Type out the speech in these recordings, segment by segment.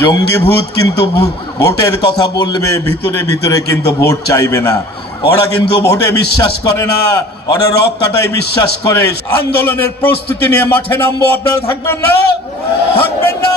জঙ্গি ভূত কিন্তু ভোটের কথা বলবে, ভিতরে ভিতরে কিন্তু ভোট চাইবে না। ওরা কিন্তু ভোটে বিশ্বাস করে না, ওরা রক কাটায় বিশ্বাস করে। আন্দোলনের প্রস্তুতি নিয়ে মাঠে নামবো, আপনারা থাকবেন না? থাকবেন না?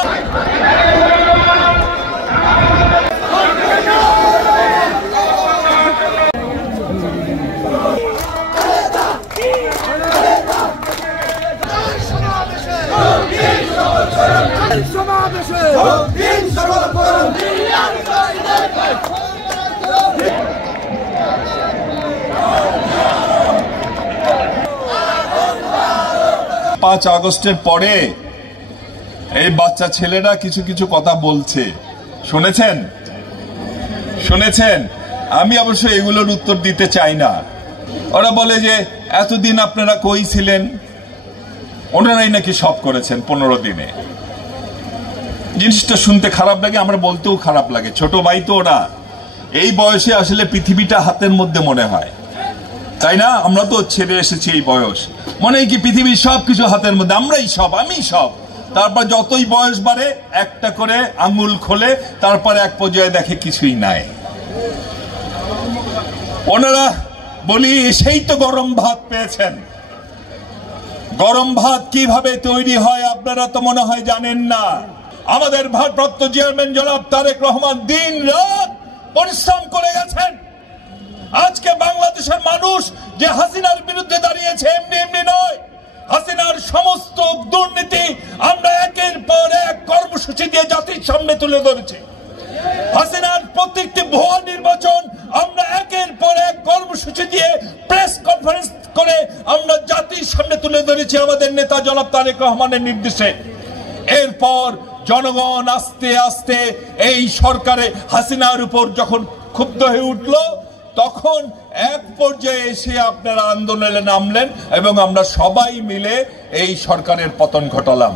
5 আগস্টের পরে এই বাচ্চা ছেলেরা কিছু কিছু কথা বলছে, শুনেছেন? আমি অবশ্য এগুলোর উত্তর দিতে চাই না। ওরা বলে যে এতদিন আপনারা কই ছিলেন, ওনারাই নাকি সব করেছেন 15 দিনে। জিনিসটা শুনতে খারাপ লাগে, আমরা বলতেও খারাপ লাগে। ছোট ভাই তো ওরা, এই বয়সে আসলে পৃথিবীটা হাতের মধ্যে মনে হয়, তাই না? আমরা তো ছেড়ে এসেছি এই বয়স, মনে হয় কি পৃথিবীর সবকিছু হাতের মধ্যে, আমরাই সব, আমি সব। তারপর যতই বয়স বাড়ে একটা করে আঙুল খোলে, তারপর এক পর্যায়ে দেখে কিছুই নাই। ওনারা বলি সেই তো গরম ভাত পেয়েছেন। গরম ভাত কিভাবে তৈরি হয় আপনারা তো মনে হয় জানেন না। আমাদের ভারপ্রাপ্ত চেয়ারম্যান জনাব তারেক রহমান দিন রাত পরিশ্রম করে গেছেন। আজকে বাংলাদেশের মানুষ যে হাসিনার বিরুদ্ধে দাঁড়িয়েছে এমনি এমনি নয়। হাসিনার সমস্ত দুর্নীতি আমরা একের পর এক কর্মসূচি দিয়ে জাতির সামনে তুলে ধরেছি। হাসিনার প্রত্যেকটি ভুয়া নির্বাচন আমরা একের পর এক কর্মসূচি দিয়ে প্রেস কনফারেন্স করে আমরা জাতির সামনে তুলে ধরেছি আমাদের নেতা জনাব তারেক রহমানের নির্দেশে। এরপর জনগণ আস্তে আস্তে এই সরকারে হাসিনার উপর যখন ক্ষুব্ধ হয়ে উঠল, তখন এক পর্যায়ে এসে আপনারা আন্দোলনে নামলেন এবং আমরা সবাই মিলে এই সরকারের পতন ঘটালাম।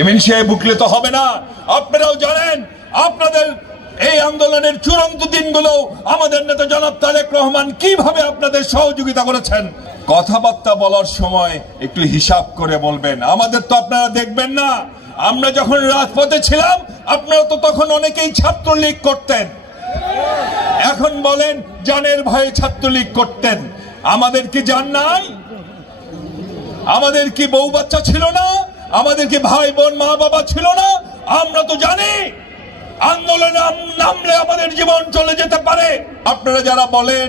ইমিন সাহেব বুকলে তো হবে না, আপনারাও জানেন। আপনাদের এই আন্দোলনের চূড়ান্ত দিনগুলো আমাদের নেতা জনাব তারেক রহমান কিভাবে আপনাদের সহযোগিতা করেছেন। কথাবার্তা বলার সময় একটু হিসাব করে বলবেন। আমাদের তো আপনারা দেখবেন না, আমরা যখন রাজপথে ছিলাম আপনারা তো তখন অনেকেই ছাত্রলীগ করতেন। এখন বলেন জানের ভয়ে ছাত্রলীগ করতেন, আমাদের কি জান নাই? আমাদের কি বউ বাচ্চা ছিল না? আমাদের কি ভাই বোন মা বাবা ছিল না? আমরা তো জানি আন্দোলনে নামলে আমাদের জীবন চলে যেতে পারে। আপনারা যারা বলেন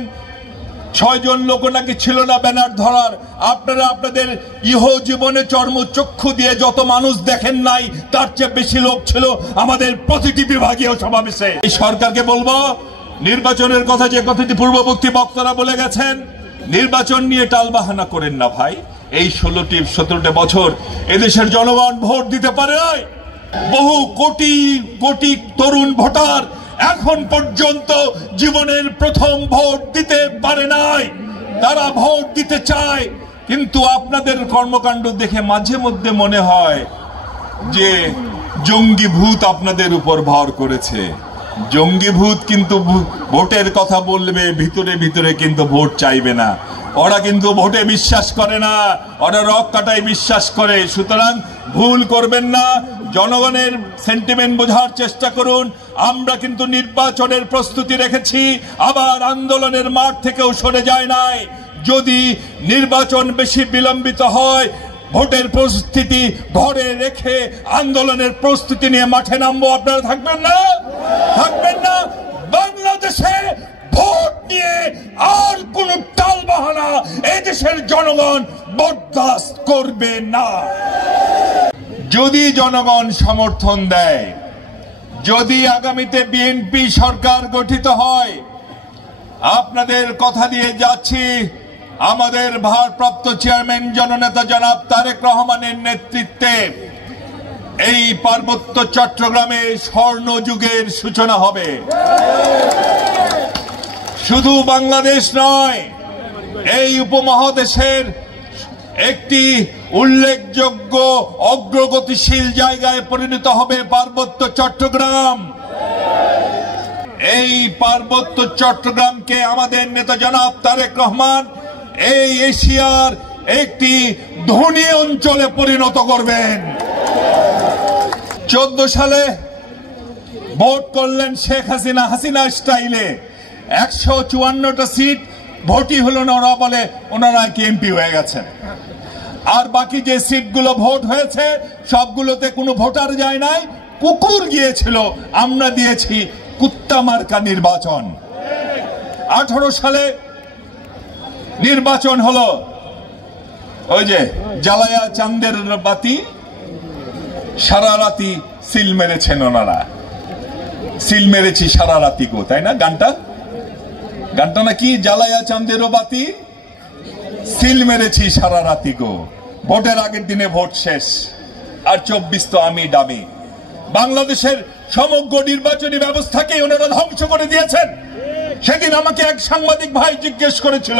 6 জন লোক নাকি ছিল না ব্যানার ধরার, আপনারা আপনাদের ইহ জীবনে চর্মচক্ষু দিয়ে যত মানুষ দেখেন নাই তার চেয়ে বেশি লোক ছিল আমাদের প্রতিটি বিভাগীয় সমাবেশে। এই সরকারকে বলবো, নির্বাচনের কথা যে কথাটি পূর্ববর্তী বক্তারা বলে গেছেন, নির্বাচন নিয়ে টালবাহানা করেন না ভাই। এই 17টা বছর এদেশের জনগণ ভোট দিতে পারে নাই। বহু কোটি কোটি তরুণ ভোটার এখন পর্যন্ত জীবনের প্রথম ভোট দিতে পারে নাই। তারা ভোট দিতে চায়, কিন্তু আপনাদের কর্মকাণ্ড দেখে মাঝে মধ্যে মনে হয় যে জঙ্গি ভূত আপনাদের উপর ভর করেছে। জঙ্গি ভূত কিন্তু ভোটের কথা বলবে, ভিতরে ভিতরে কিন্তু ভোট চাইবে না। ওরা কিন্তু ভোটে বিশ্বাস করে না, ওরা রক কাটায় বিশ্বাস করে। সুতরাং ভুল করবেন না, জনগণের সেন্টিমেন্ট বোঝার চেষ্টা করুন। আমরা কিন্তু নির্বাচনের প্রস্তুতি রেখেছি, আবার আন্দোলনের মাঠ থেকেও সরে যায় নাই। যদি নির্বাচন বেশি বিলম্বিত হয়, ভোটের প্রস্তুতি ঘরে রেখে আন্দোলনের প্রস্তুতি নিয়ে মাঠে নামবো, আপনারা থাকবেন না? থাকবেন না? বাংলাদেশে ভোট নিয়ে আর কোন টালবাহানা এদেশের জনগণ বরদাস্ত করবে না। যদি জনগণ সমর্থন দেয়, যদি আগামীতে বিএনপি সরকার গঠিত হয়, আপনাদের কথা দিয়ে যাচ্ছি, আমাদের ভারপ্রাপ্ত চেয়ারম্যান জননেতা জনাব তারেক রহমানের নেতৃত্বে এই পার্বত্য চট্টগ্রামে স্বর্ণযুগের সূচনা হবে। শুধু বাংলাদেশ নয়, এই উপমহাদেশের একটি উল্লেখযোগ্য অগ্রগতিশীল জায়গায় পরিণত হবে পার্বত্য চট্টগ্রাম। এই পার্বত্য চট্টগ্রামকে আমাদের নেতা জনাব তারেক রহমান এই এশিয়ার একটি ধনী অঞ্চলে পরিণত করবেন। 14 সালে ভোট করলেন শেখ হাসিনা হাসিনা স্টাইলে 154টা সিট ভোটই হলো না, ওরা বলে ওনারা কি এমপি হয়ে গেছেন। আর বাকি যে সিটগুলো ভোট হয়েছে সবগুলোতে কোনো ভোটার যায় নাই, কুকুর গিয়েছিল। আমরা দিয়েছি কুত্তা মার্কা নির্বাচন। 18 সালে নির্বাচন হলো, ওই যে জ্বালায়া চাঁদের বাতি সারা রাতি সিল মেরেছেন ওনারা। সিল মেরেছি সারা রাতি গো, তাই না? গানটা নাকি জ্বালায়া চাঁদের বাতি সিল মেরেছি সারা রাতি গো। ভোটের আগের দিনে ভোট শেষ, আর 24 তো আমি দামি। বাংলাদেশের সমগ্র নির্বাচনী ব্যবস্থাকে ওনারা ধ্বংস করে দিয়েছেন। সেদিন আমাকে এক সাংবাদিক ভাই জিজ্ঞেস করেছিল,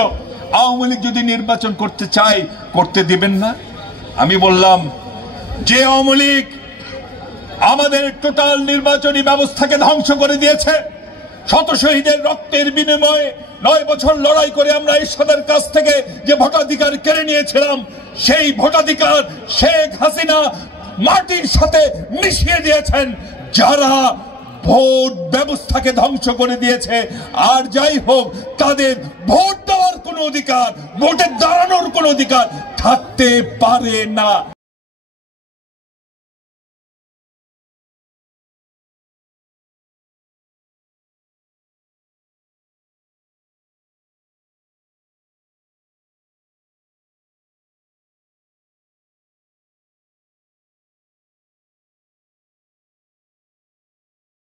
আওয়ামী লীগ যদি নির্বাচন করতে চায় করতে দিবেন না? আমি বললাম, যে আওয়ামী লীগ আমাদের টোটাল নির্বাচনী ব্যবস্থাকে ধ্বংস করে দিয়েছে, শত শহীদের রক্তের বিনিময়ে 9 বছর লড়াই করে আমরা এরশাদের কাছ থেকে যে ভোটাধিকার কেড়ে নিয়েছিলাম, সেই ভোটাধিকার শেখ হাসিনা মাটির সাথে মিশিয়ে দিয়েছেন। যারা ভোট ব্যবস্থাকে ধ্বংস করে দিয়েছে, আর যাই হোক, তাদের ভোট দেওয়ার কোনো অধিকার, ভোটে দাঁড়ানোর কোনো অধিকার থাকতে পারে না।